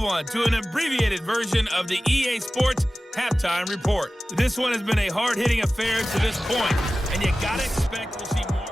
everyone to an abbreviated version of the EA Sports Halftime Report. This one has been a hard-hitting affair to this point, and you gotta expect we'll see more.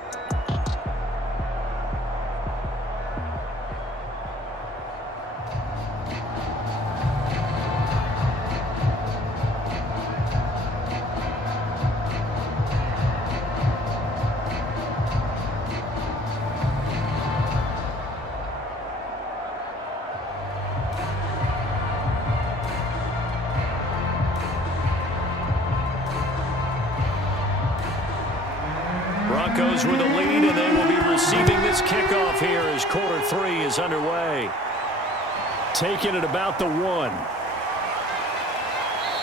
Broncos with the lead, and they will be receiving this kickoff here as quarter 3 is underway. Taking it about the 1.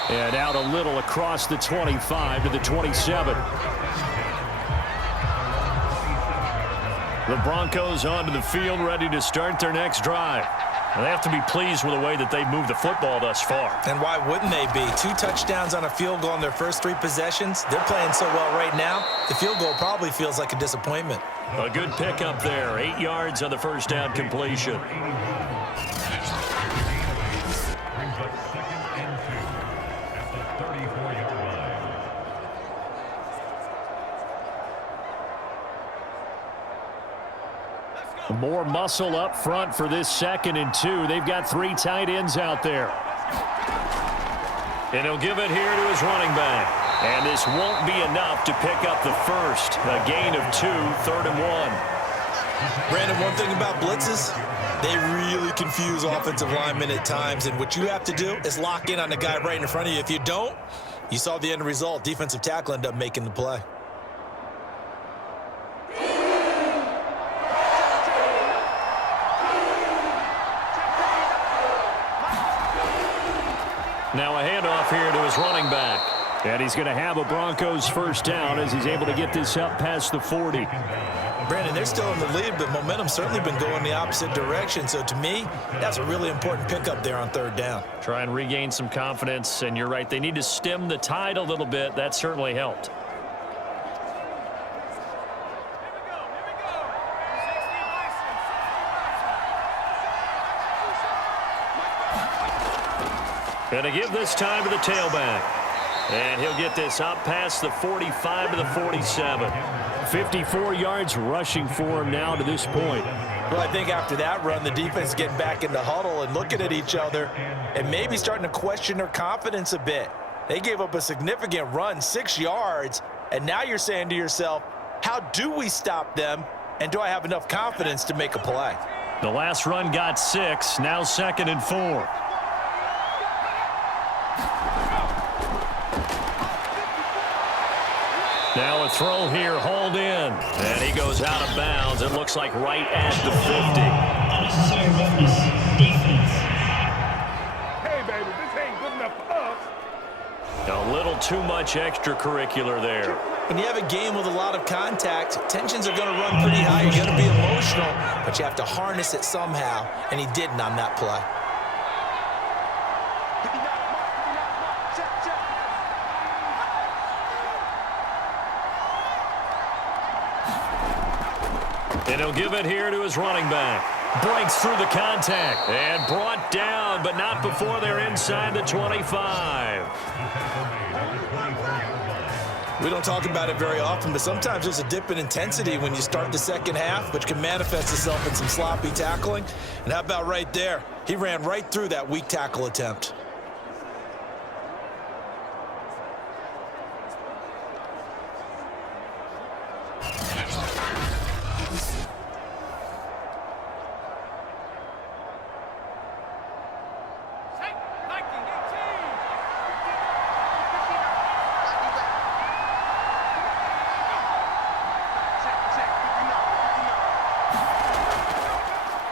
And out a little across the 25 to the 27. The Broncos onto the field, ready to start their next drive. They have to be pleased with the way that they've moved the football thus far. And why wouldn't they be? 2 touchdowns on a field goal in their first 3 possessions. They're playing so well right now, the field goal probably feels like a disappointment. A good pickup there. 8 yards on the first down completion. Brings up 2nd and 2 at the 34-yard line. More muscle up front for this 2nd and 2. They've got 3 tight ends out there. And he'll give it here to his running back. And this won't be enough to pick up the first. A gain of 2, 3rd and 1. Brandon, one thing about blitzes, they really confuse offensive linemen at times. And what you have to do is lock in on the guy right in front of you. If you don't, you saw the end result. Defensive tackle ended up making the play. Now a handoff here to his running back. And he's going to have a Broncos first down as he's able to get this up past the 40. Brandon, they're still in the lead, but momentum's certainly been going the opposite direction. So to me, that's a really important pickup there on 3rd down. Try and regain some confidence, and you're right, they need to stem the tide a little bit. That certainly helped. Going to give this time to the tailback. And he'll get this up past the 45 to the 47. 54 yards rushing for him now to this point. Well, I think after that run, the defense is getting back in the huddle and looking at each other and maybe starting to question their confidence a bit. They gave up a significant run, 6 yards, and now you're saying to yourself, how do we stop them, and do I have enough confidence to make a play? The last run got 6, now 2nd and 4. Now a throw here, hauled in. And he goes out of bounds. It looks like right at the 50. Unnecessary roughness, defense. Hey, baby, this ain't good enough for us. A little too much extracurricular there. When you have a game with a lot of contact, tensions are going to run pretty high. You're going to be emotional, but you have to harness it somehow, and he didn't on that play. And he'll give it here to his running back. Breaks through the contact and brought down, but not before they're inside the 25. We don't talk about it very often, but sometimes there's a dip in intensity when you start the second half, which can manifest itself in some sloppy tackling. And how about right there? He ran right through that weak tackle attempt.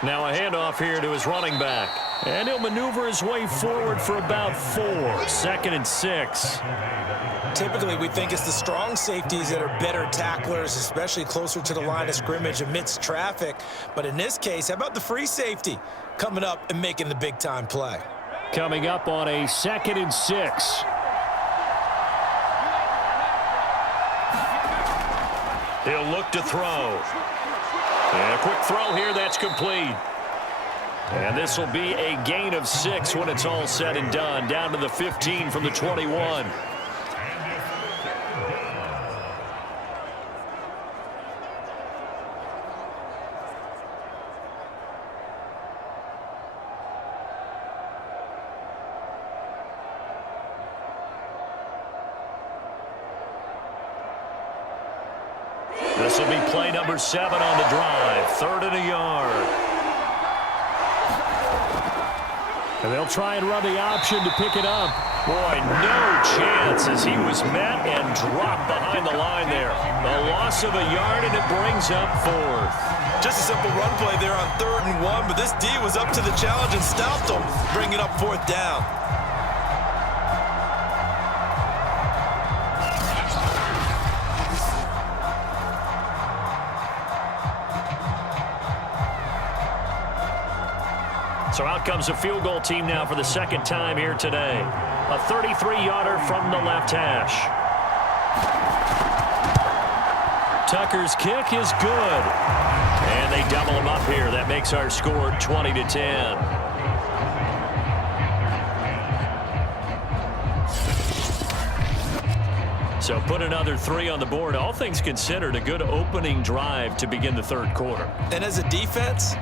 Now a handoff here to his running back. And he'll maneuver his way forward for about 4. 2nd and 6. Typically, we think it's the strong safeties that are better tacklers, especially closer to the line of scrimmage amidst traffic. But in this case, how about the free safety coming up and making the big-time play? Coming up on a 2nd and 6. He'll look to throw. And a quick throw here, that's complete. And this will be a gain of 6 when it's all said and done. Down to the 15 from the 21. This will be play number 7 on the drive. 3rd and a yard. And they'll try and run the option to pick it up. Boy, no chance as he was met and dropped behind the line there. A loss of a yard, and it brings up 4th. Just a simple run play there on 3rd and 1, but this D was up to the challenge and stopped him, bringing up 4th down. So out comes a field goal team now for the 2nd time here today. A 33-yarder from the left hash. Tucker's kick is good. And they double him up here. That makes our score 20-10. So put another 3 on the board. All things considered, a good opening drive to begin the 3rd quarter. And as a defense,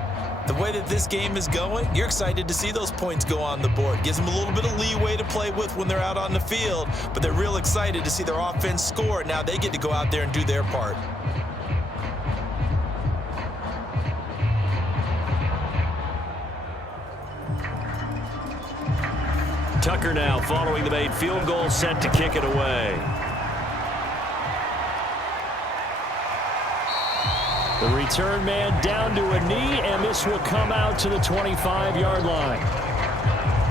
the way that this game is going, you're excited to see those points go on the board. Gives them a little bit of leeway to play with when they're out on the field, but they're real excited to see their offense score. Now they get to go out there and do their part. Tucker now following the made field goal, set to kick it away. The return man down to a knee, and this will come out to the 25-yard line.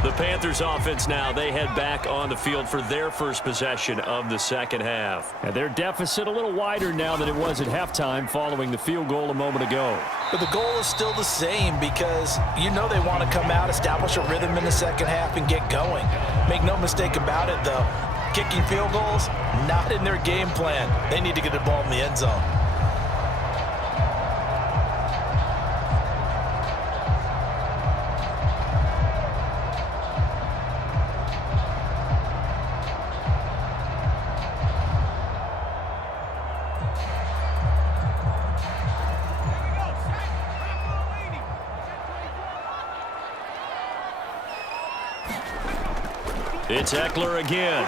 The Panthers offense now, they head back on the field for their first possession of the 2nd half. And their deficit a little wider now than it was at halftime following the field goal a moment ago. But the goal is still the same because you know they want to come out, establish a rhythm in the 2nd half, and get going. Make no mistake about it, though. Kicking field goals, not in their game plan. They need to get the ball in the end zone. It's Eckler again.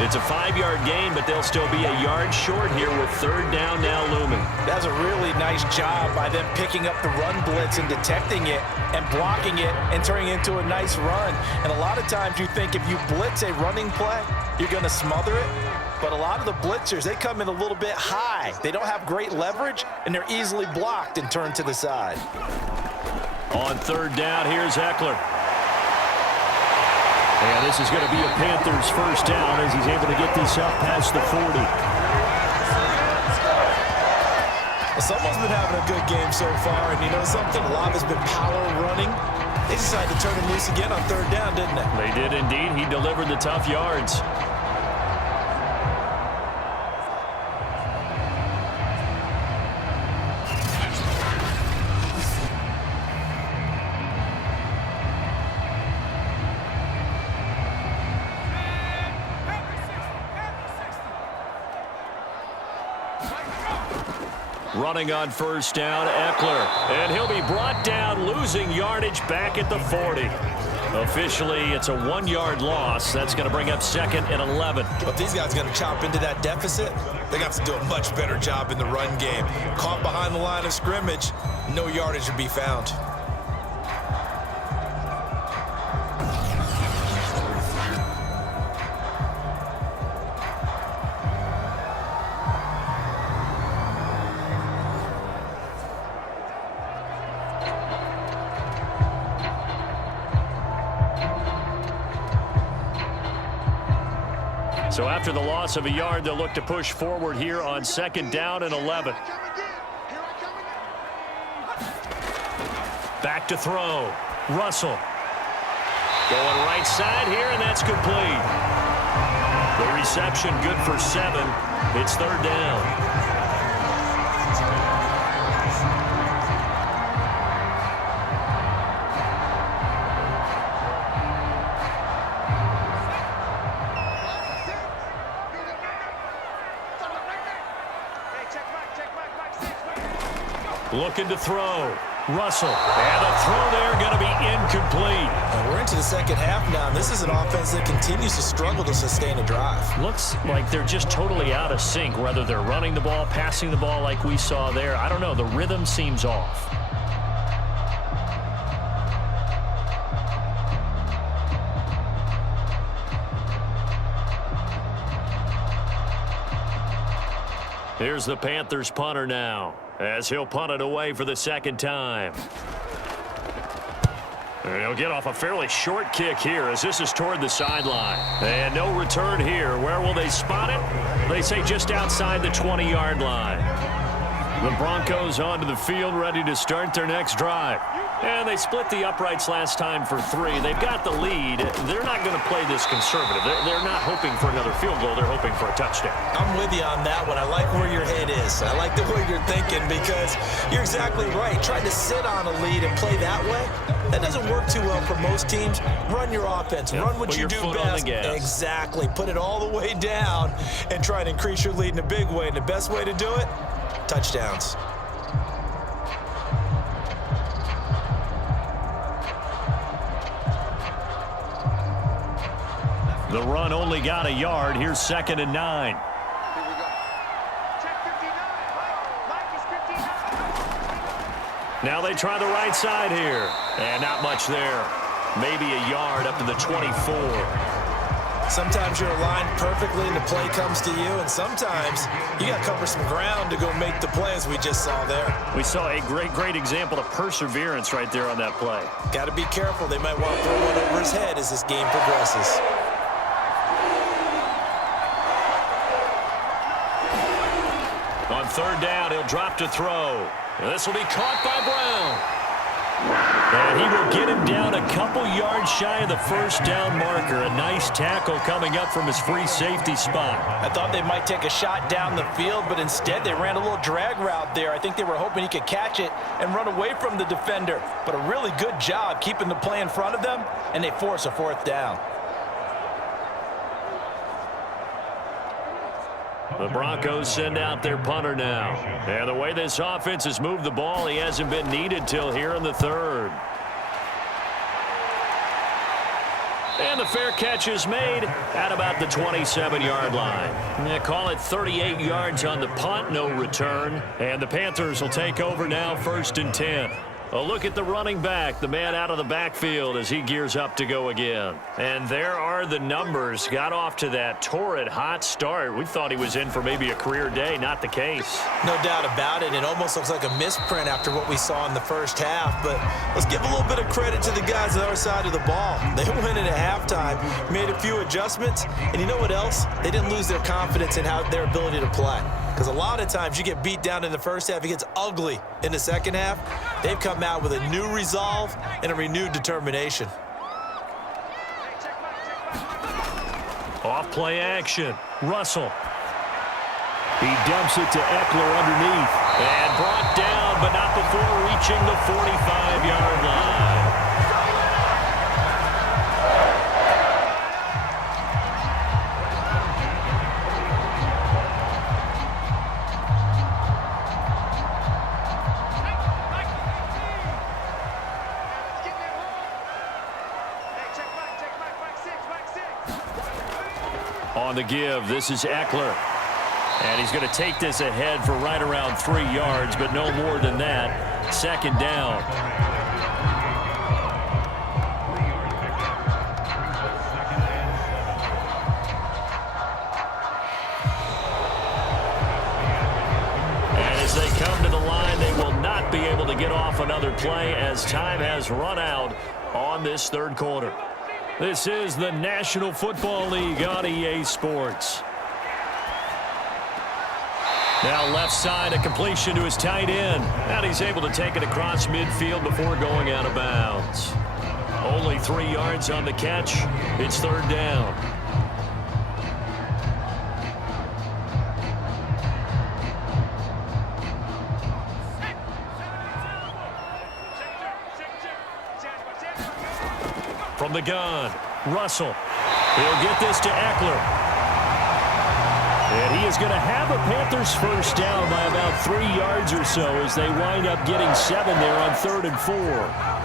It's a 5-yard gain, but they'll still be a yard short here with 3rd down now looming. That's a really nice job by them picking up the run blitz and detecting it and blocking it and turning it into a nice run. And a lot of times you think if you blitz a running play, you're going to smother it. But a lot of the blitzers, they come in a little bit high. They don't have great leverage, and they're easily blocked and turned to the side. On 3rd down, here's Eckler. And this is going to be a Panthers first down as he's able to get this up past the 40. Well, someone's been having a good game so far, and you know something? A lot has been power running. They decided to turn him loose again on 3rd down, didn't they? They did indeed. He delivered the tough yards. Running on 1st down, Eckler. And he'll be brought down, losing yardage back at the 40. Officially, it's a 1-yard loss. That's going to bring up 2nd and 11. But if these guys are going to chop into that deficit, they got to do a much better job in the run game. Caught behind the line of scrimmage, no yardage to be found. So after the loss of a yard, they'll look to push forward here on 2nd down and 11. Back to throw. Russell. Going right side here, and that's complete. The reception good for 7. It's 3rd down. Looking to throw. Russell. And the throw there going to be incomplete. And we're into the second half now, and this is an offense that continues to struggle to sustain a drive. Looks like they're just totally out of sync, whether they're running the ball, passing the ball like we saw there. I don't know. The rhythm seems off. Here's the Panthers punter now, as he'll punt it away for the second time. And he'll get off a fairly short kick here as this is toward the sideline. And no return here. Where will they spot it? They say just outside the 20-yard line. The Broncos onto the field, ready to start their next drive. And they split the uprights last time for 3. They've got the lead. They're not going to play this conservative. They're not hoping for another field goal. They're hoping for a touchdown. I'm with you on that one. I like where your head is. I like the way you're thinking because you're exactly right. Trying to sit on a lead and play that way, that doesn't work too well for most teams. Run your offense. Yep. Run what you do best. Exactly. Put it all the way down and try and increase your lead in a big way. And the best way to do it, touchdowns. The run only got a yard. Here's 2nd and 9. Here we go. Check 59. Mike is 59. Now they try the right side here. And not much there. Maybe a yard up to the 24. Sometimes you're aligned perfectly and the play comes to you, and sometimes you got to cover some ground to go make the play, as we just saw there. We saw a great example of perseverance right there on that play. Got to be careful. They might want to throw one over his head as this game progresses. On 3rd down, he'll drop to throw. And this will be caught by Brown. And he will get him down a couple yards shy of the 1st down marker. A nice tackle coming up from his free safety spot. I thought they might take a shot down the field, but instead they ran a little drag route there. I think they were hoping he could catch it and run away from the defender. But a really good job keeping the play in front of them, and they force a 4th down. The Broncos send out their punter now. And the way this offense has moved the ball, he hasn't been needed till here in the 3rd. And the fair catch is made at about the 27-yard line. They call it 38 yards on the punt, no return. And the Panthers will take over now, 1st and 10. A look at the running back, the man out of the backfield as he gears up to go again. And there are the numbers. Got off to that torrid hot start. We thought he was in for maybe a career day. Not the case. No doubt about it. It almost looks like a misprint after what we saw in the 1st half. But let's give a little bit of credit to the guys on the other side of the ball. They went in at halftime, made a few adjustments, and you know what else? They didn't lose their confidence in their ability to play. Because a lot of times you get beat down in the 1st half, it gets ugly in the 2nd half. They've come out with a new resolve and a renewed determination. Off play action. Russell. He dumps it to Eckler underneath. And brought down, but not before reaching the 45-yard line. On the give, this is Eckler. And he's going to take this ahead for right around 3 yards, but no more than that. 2nd down. And as they come to the line, they will not be able to get off another play as time has run out on this 3rd quarter. This is the National Football League on EA Sports. Now left side, a completion to his tight end. And he's able to take it across midfield before going out of bounds. Only 3 yards on the catch. It's 3rd down. From the gun, Russell. He'll get this to Eckler. And he is going to have a Panthers first down by about 3 yards or so as they wind up getting 7 there on 3rd and 4.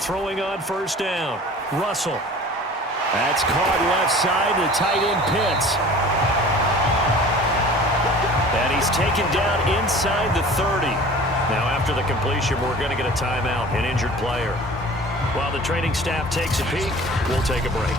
Throwing on first down. Russell. That's caught left side to tight end Pitts. And he's taken down inside the 30. Now after the completion, we're going to get a timeout, an injured player. While the training staff takes a peek, we'll take a break.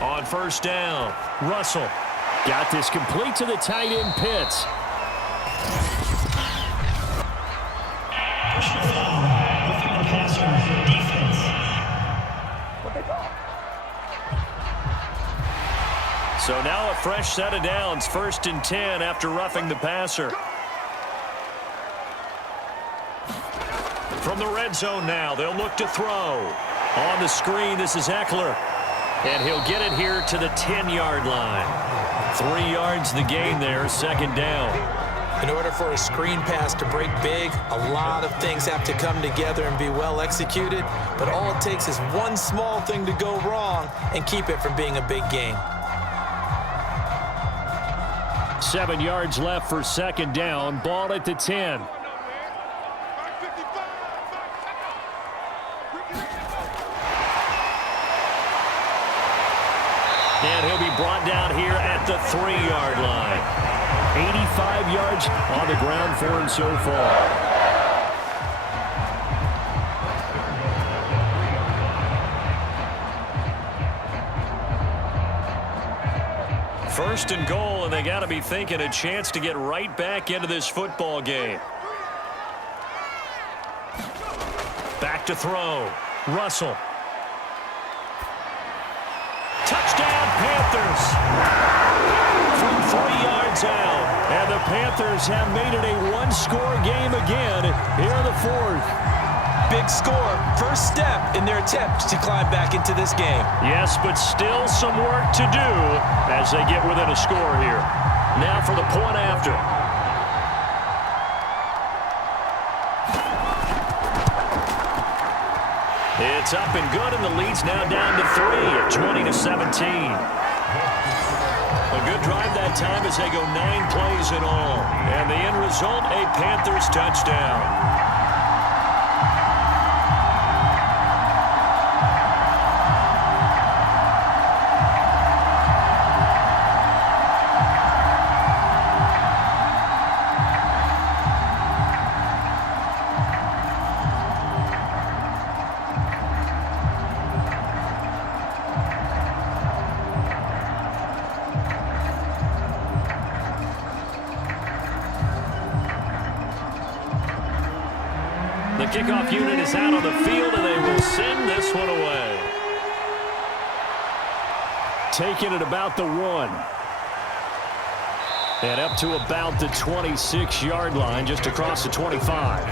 On first down, Russell got this complete to the tight end Pitts. Personal foul, roughing the passer, defense. So now a fresh set of downs, 1st and 10 after roughing the passer. From the red zone now, they'll look to throw. On the screen, this is Eckler. And he'll get it here to the 10-yard line. 3 yards the gain there, 2nd down. In order for a screen pass to break big, a lot of things have to come together and be well executed. But all it takes is one small thing to go wrong and keep it from being a big gain. 7 yards left for 2nd down. Ball at the 10. And he'll be brought down here at the 3-yard line. 85 yards on the ground for him so far. First and goal, and they got to be thinking a chance to get right back into this football game. Back to throw. Russell. Touchdown, Panthers. From 3 yards out. And the Panthers have made it a one-score game again here in the 4th. Big score. First step in their attempt to climb back into this game. Yes, but still some work to do as they get within a score here. Now for the point after. It's up and good, and the lead's now down to 3 at 20-17. A good drive that time as they go 9 plays in all. And the end result, a Panthers touchdown. The kickoff unit is out on the field, and they will send this one away. Taking it about the 1. And up to about the 26-yard line, just across the 25.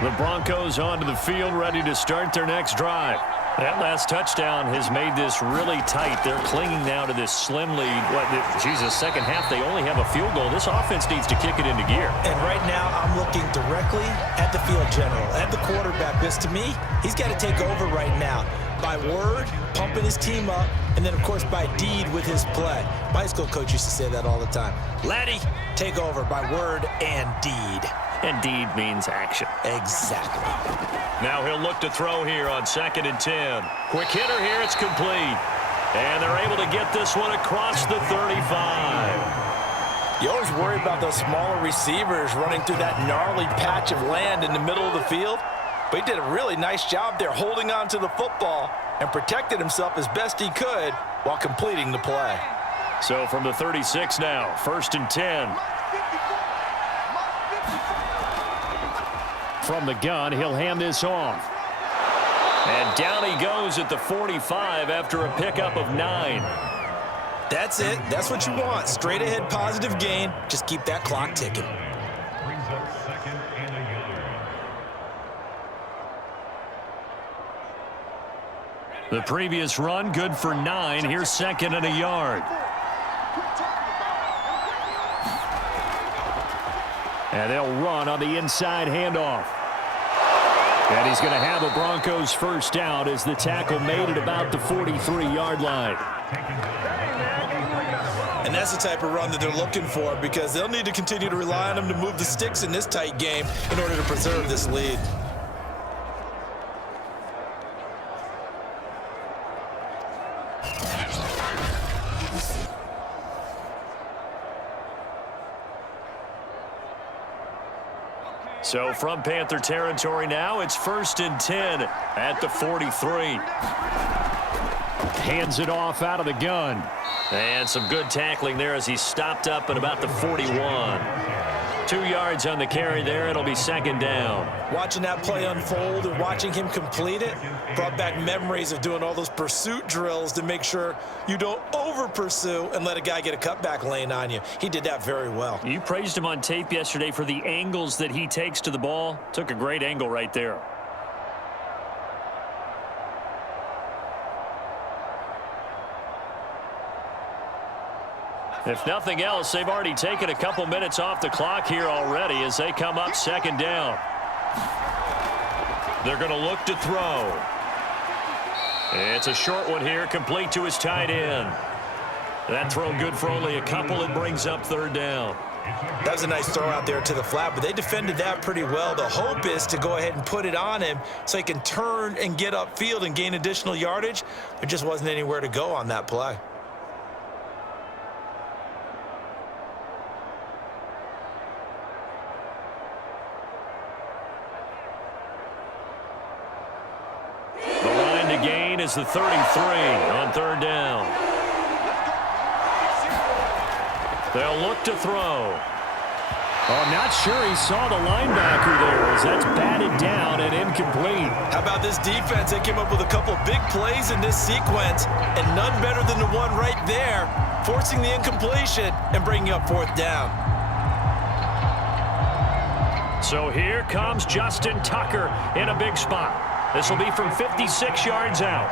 The Broncos onto the field, ready to start their next drive. That last touchdown has made this really tight. They're clinging now to this slim lead. Second half, they only have a field goal. This offense needs to kick it into gear. And right now, I'm looking directly at the field general, at the quarterback, because to me, he's got to take over right now. By word, pumping his team up, and then, of course, by deed with his play. My high school coach used to say that all the time. Laddie, take over by word and deed. And deed means action. Exactly. Now he'll look to throw here on 2nd and 10. Quick hitter here. It's complete. And they're able to get this one across the 35. You always worry about those smaller receivers running through that gnarly patch of land in the middle of the field. But he did a really nice job there holding on to the football and protected himself as best he could while completing the play. So from the 36 now, 1st and 10. From the gun, he'll hand this off. And down he goes at the 45 after a pickup of 9. That's it. That's what you want. Straight ahead positive gain. Just keep that clock ticking. Brings up 2nd and a yard. The previous run good for 9. Here's 2nd and a yard. And they'll run on the inside handoff. And he's going to have a Broncos first down as the tackle made at about the 43-yard line. And that's the type of run that they're looking for because they'll need to continue to rely on him to move the sticks in this tight game in order to preserve this lead. So from Panther territory now, it's 1st and 10 at the 43. Hands it off out of the gun. And some good tackling there as he stopped up at about the 41. 2 yards on the carry there. It'll be 2nd down. Watching that play unfold and watching him complete it brought back memories of doing all those pursuit drills to make sure you don't over-pursue and let a guy get a cutback lane on you. He did that very well. You praised him on tape yesterday for the angles that he takes to the ball. Took a great angle right there. If nothing else, they've already taken a couple minutes off the clock here already as they come up 2nd down. They're going to look to throw. It's a short one here, complete to his tight end. That throw good for only a couple. It brings up 3rd down. That was a nice throw out there to the flat, but they defended that pretty well. The hope is to go ahead and put it on him so he can turn and get upfield and gain additional yardage. There just wasn't anywhere to go on that play. Gain is the 33 on 3rd down. They'll look to throw. Oh, I'm not sure he saw the linebacker there as that's batted down and incomplete. How about this defense? They came up with a couple big plays in this sequence, and none better than the one right there, forcing the incompletion and bringing up 4th down. So here comes Justin Tucker in a big spot. This will be from 56 yards out.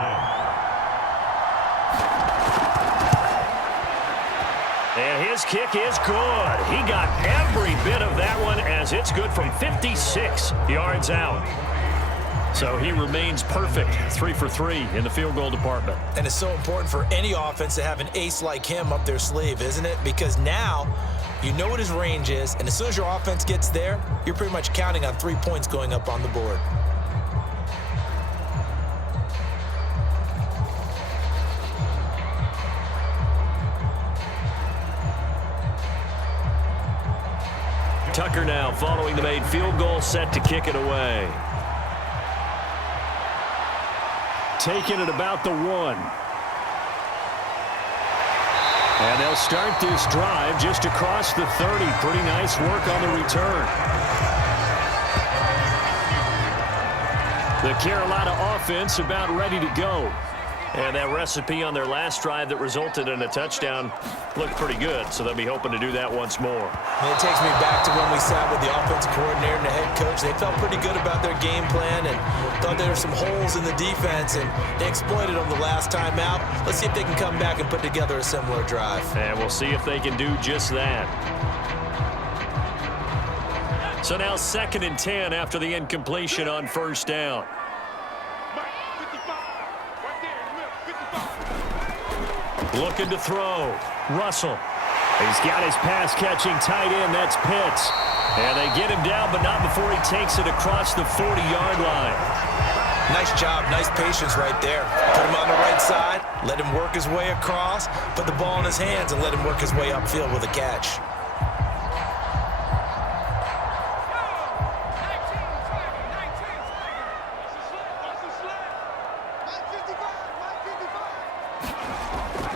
And his kick is good. He got every bit of that one as it's good from 56 yards out. So he remains perfect, 3 for 3 in the field goal department. And it's so important for any offense to have an ace like him up their sleeve, isn't it? Because now you know what his range is, and as soon as your offense gets there, you're pretty much counting on 3 points going up on the board. Tucker now following the made field goal, set to kick it away. Taking it about the 1. And they'll start this drive just across the 30. Pretty nice work on the return. The Carolina offense about ready to go. And that recipe on their last drive that resulted in a touchdown looked pretty good, so they'll be hoping to do that once more. And it takes me back to when we sat with the offensive coordinator and the head coach. They felt pretty good about their game plan and thought there were some holes in the defense, and they exploited them the last time out. Let's see if they can come back and put together a similar drive. And we'll see if they can do just that. So now 2nd and 10 after the incompletion on 1st down. Looking to throw. Russell. He's got his pass-catching tight end. That's Pitts. And they get him down, but not before he takes it across the 40-yard line. Nice job. Nice patience right there. Put him on the right side, let him work his way across, put the ball in his hands, and let him work his way upfield with a catch.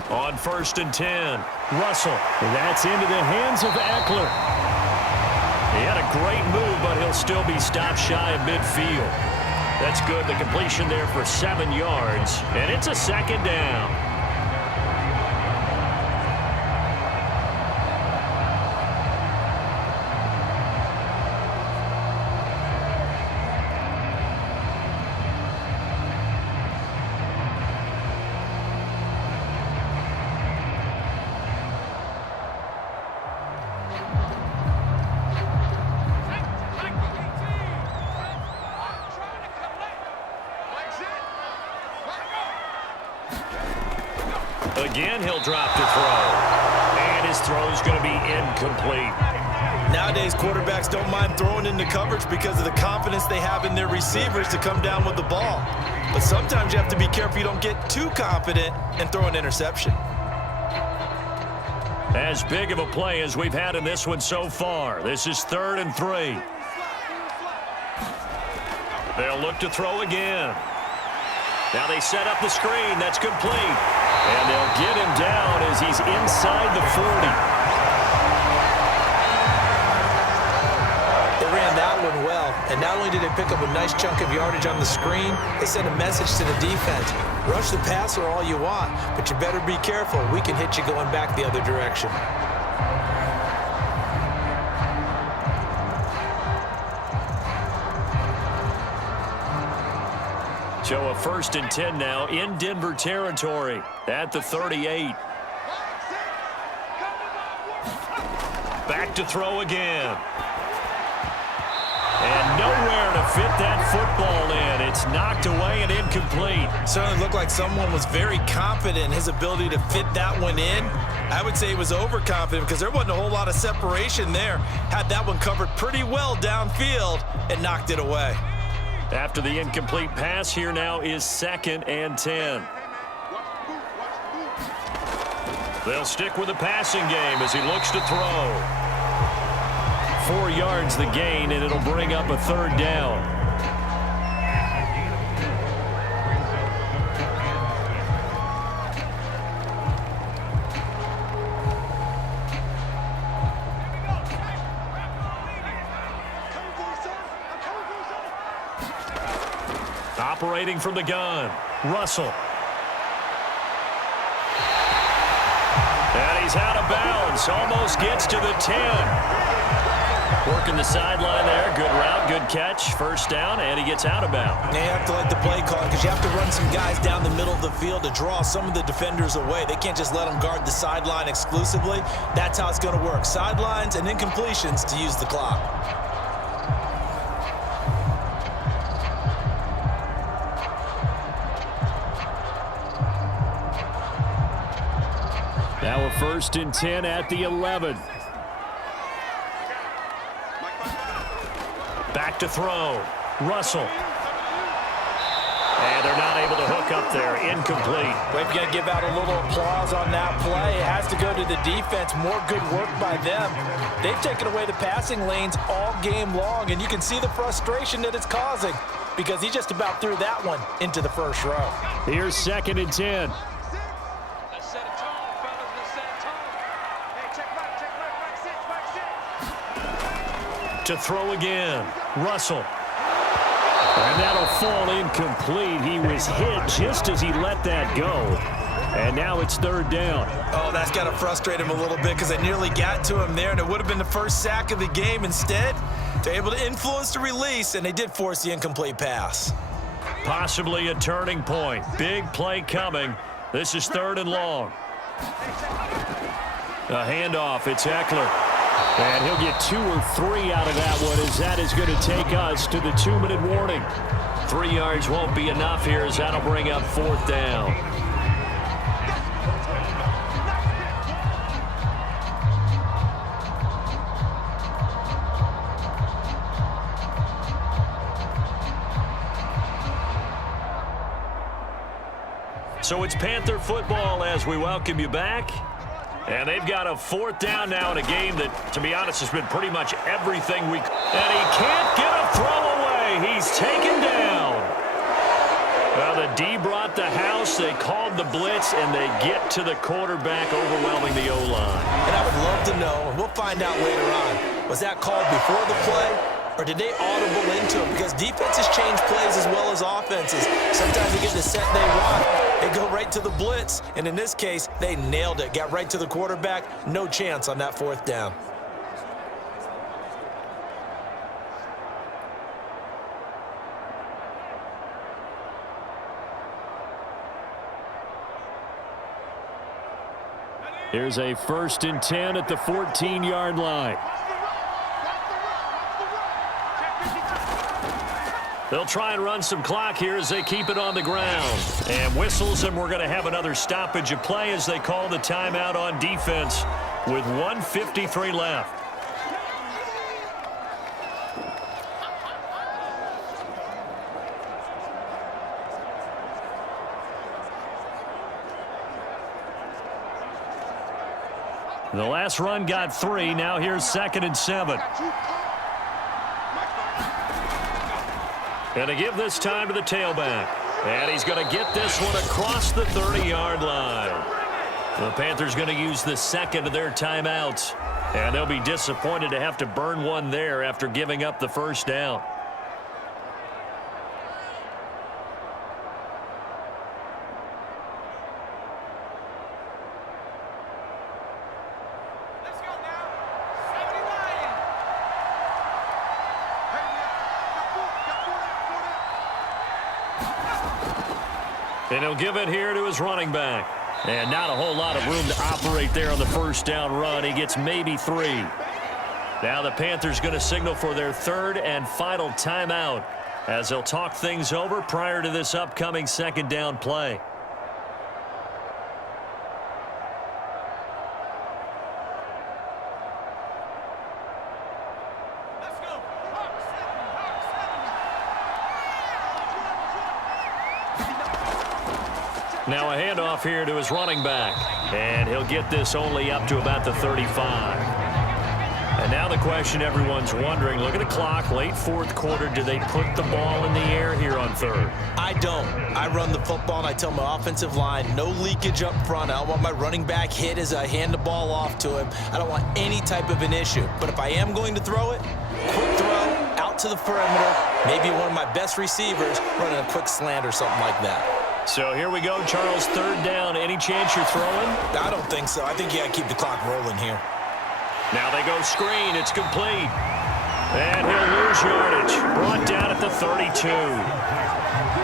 On 1st and 10, Russell. That's into the hands of Eckler. He had a great move, but he'll still be stopped shy of midfield. That's good. The completion there for 7 yards, and it's a 2nd down. Again, he'll drop to throw. And his throw is going to be incomplete. Nowadays, quarterbacks don't mind throwing into coverage because of the confidence they have in their receivers to come down with the ball. But sometimes you have to be careful you don't get too confident and throw an interception. As big of a play as we've had in this one so far. This is 3rd and 3. They'll look to throw again. Now they set up the screen. That's complete. And they'll get him down as he's inside the 40. They ran that one well, and not only did they pick up a nice chunk of yardage on the screen, they sent a message to the defense. Rush the passer all you want, but you better be careful. We can hit you going back the other direction. So a 1st and 10 now in Denver territory at the 38. Back to throw again. And nowhere to fit that football in. It's knocked away and incomplete. Certainly looked like someone was very confident in his ability to fit that one in. I would say he was overconfident because there wasn't a whole lot of separation there. Had that one covered pretty well downfield and knocked it away. After the incomplete pass, here now is 2nd and 10. They'll stick with the passing game as he looks to throw. 4 yards the gain, and it'll bring up a 3rd down. Operating from the gun, Russell. And he's out of bounds, almost gets to the 10. Working the sideline there, good route, good catch, 1st down, and he gets out of bounds. Now you have to let the play call because you have to run some guys down the middle of the field to draw some of the defenders away. They can't just let them guard the sideline exclusively. That's how it's going to work. Sidelines and incompletions to use the clock. Now a 1st and 10 at the 11. Back to throw. Russell. And they're not able to hook up there. Incomplete. We're going to give out a little applause on that play. It has to go to the defense. More good work by them. They've taken away the passing lanes all game long, and you can see the frustration that it's causing because he just about threw that one into the 1st row. Here's 2nd and 10. To throw again, Russell. And that'll fall incomplete. He was hit just as he let that go. And now it's 3rd down. Oh, that's got to frustrate him a little bit because they nearly got to him there, and it would have been the 1st sack of the game. Instead, they're able to influence the release, and they did force the incomplete pass. Possibly a turning point. Big play coming. This is 3rd and long. A handoff. It's Eckler. And he'll get 2 or 3 out of that one as that is going to take us to the 2-minute warning. 3 yards won't be enough here as that'll bring up 4th down. So it's Panther football as we welcome you back. And they've got a 4th down now in a game that, to be honest, has been pretty much everything we... And he can't get a throw away. He's taken down. Well, the D brought the house. They called the blitz, and they get to the quarterback, overwhelming the O-line. And I would love to know, and we'll find out later on, was that called before the play, or did they audible into it? Because defenses change plays as well as offenses. Sometimes they get the set they want. They go right to the blitz, and in this case, they nailed it. Got right to the quarterback. No chance on that 4th down. Here's a 1st and 10 at the 14-yard line. They'll try and run some clock here as they keep it on the ground. And whistles, and we're going to have another stoppage of play as they call the timeout on defense with 1:53 left. The last run got 3. Now here's 2nd and 7. And to give this time to the tailback. And he's going to get this one across the 30-yard line. The Panthers going to use the 2nd of their timeouts. And they'll be disappointed to have to burn one there after giving up the 1st down. And he'll give it here to his running back. And not a whole lot of room to operate there on the 1st down run. He gets maybe 3. Now the Panthers going to signal for their 3rd and final timeout as they'll talk things over prior to this upcoming 2nd down play. Now a handoff here to his running back. And he'll get this only up to about the 35. And now the question everyone's wondering, look at the clock, late 4th quarter, do they put the ball in the air here on 3rd? I don't. I run the football, and I tell my offensive line, no leakage up front. I don't want my running back hit as I hand the ball off to him. I don't want any type of an issue. But if I am going to throw it, quick throw, out to the perimeter, maybe one of my best receivers running a quick slant or something like that. So here we go, Charles, 3rd down. Any chance you're throwing? I don't think so. I think you got to keep the clock rolling here. Now they go screen. It's complete. And he'll lose yardage. Brought down at the 32.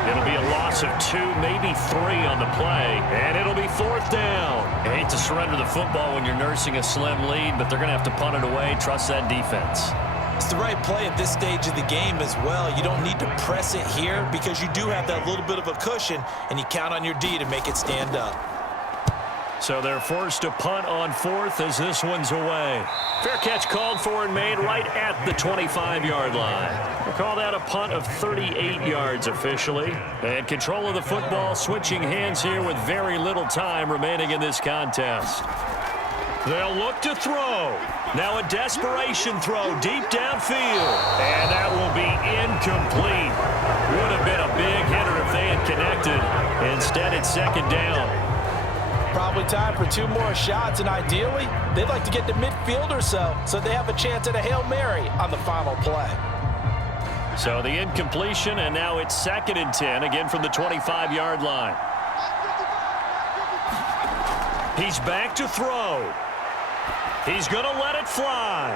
It'll be a loss of 2, maybe 3 on the play. And it'll be 4th down. I hate to surrender the football when you're nursing a slim lead, but they're going to have to punt it away. Trust that defense. It's the right play at this stage of the game as well. You don't need to press it here because you do have that little bit of a cushion, and you count on your D to make it stand up. So they're forced to punt on 4th as this one's away. Fair catch called for and made right at the 25-yard line. We'll call that a punt of 38 yards officially. And control of the football switching hands here with very little time remaining in this contest. They'll look to throw. Now a desperation throw deep downfield. And that will be incomplete. Would have been a big hitter if they had connected. Instead, it's 2nd down. Probably time for 2 more shots, and ideally, they'd like to get to midfield or so they have a chance at a Hail Mary on the final play. So the incompletion, and now it's 2nd and 10, again from the 25-yard line. He's back to throw. He's going to let it fly.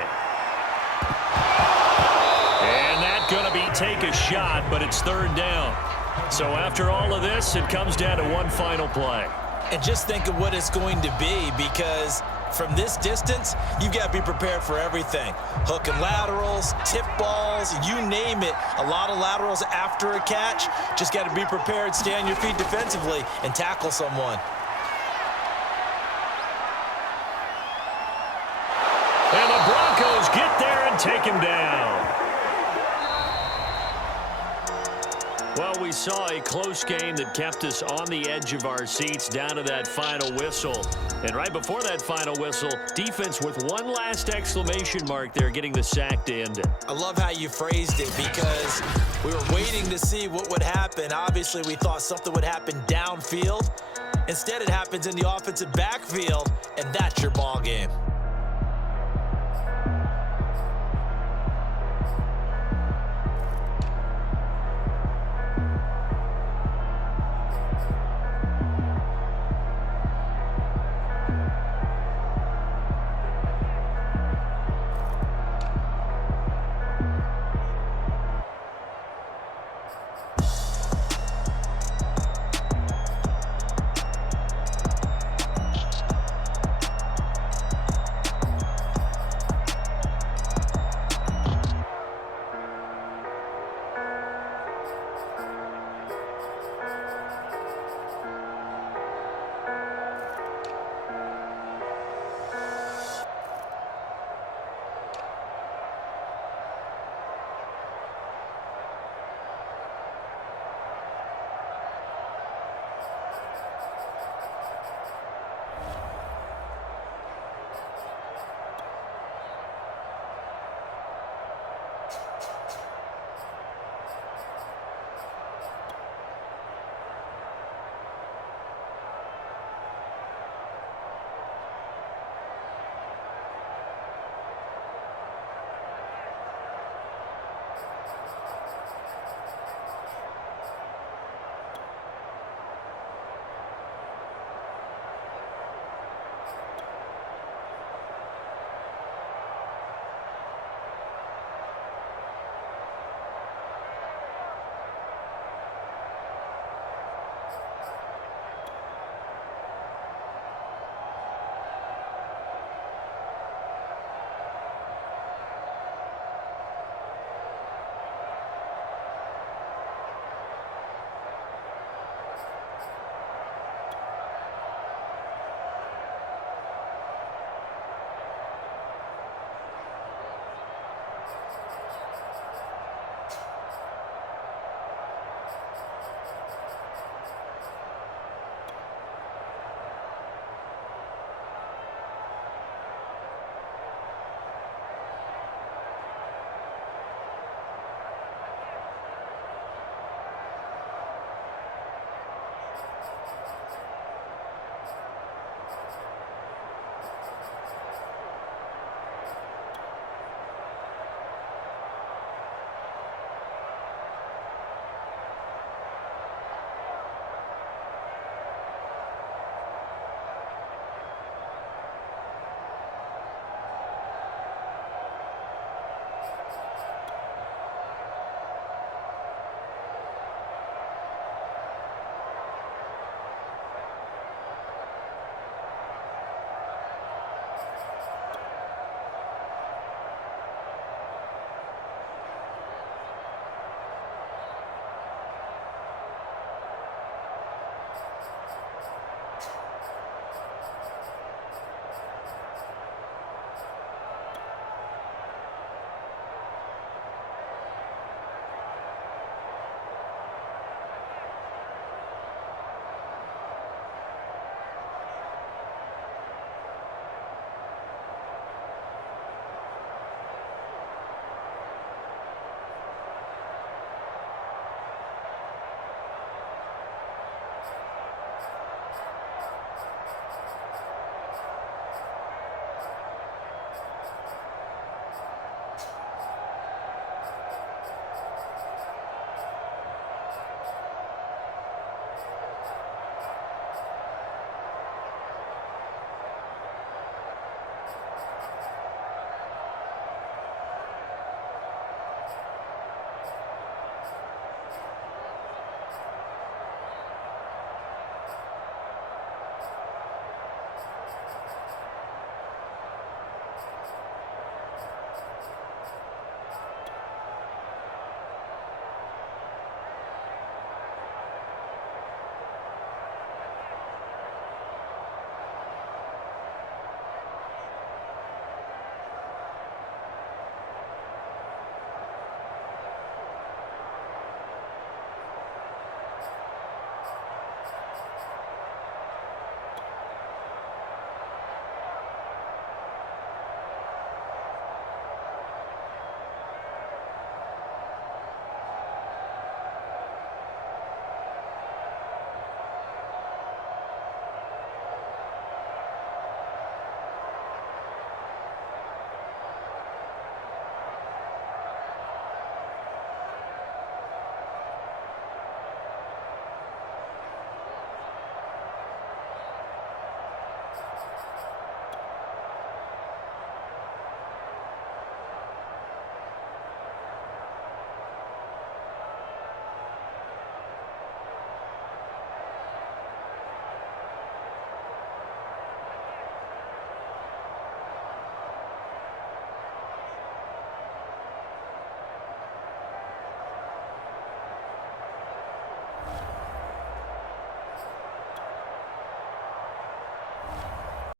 And that's going to be take a shot, but it's 3rd down. So after all of this, it comes down to one final play. And just think of what it's going to be, because from this distance, you've got to be prepared for everything. Hook and laterals, tip balls, you name it. A lot of laterals after a catch. Just got to be prepared, stay on your feet defensively, and tackle someone. And the Broncos get there and take him down. Well, we saw a close game that kept us on the edge of our seats down to that final whistle. And right before that final whistle, defense with one last exclamation mark there, getting the sack to end it. I love how you phrased it because we were waiting to see what would happen. Obviously, we thought something would happen downfield. Instead, it happens in the offensive backfield, and that's your ball game.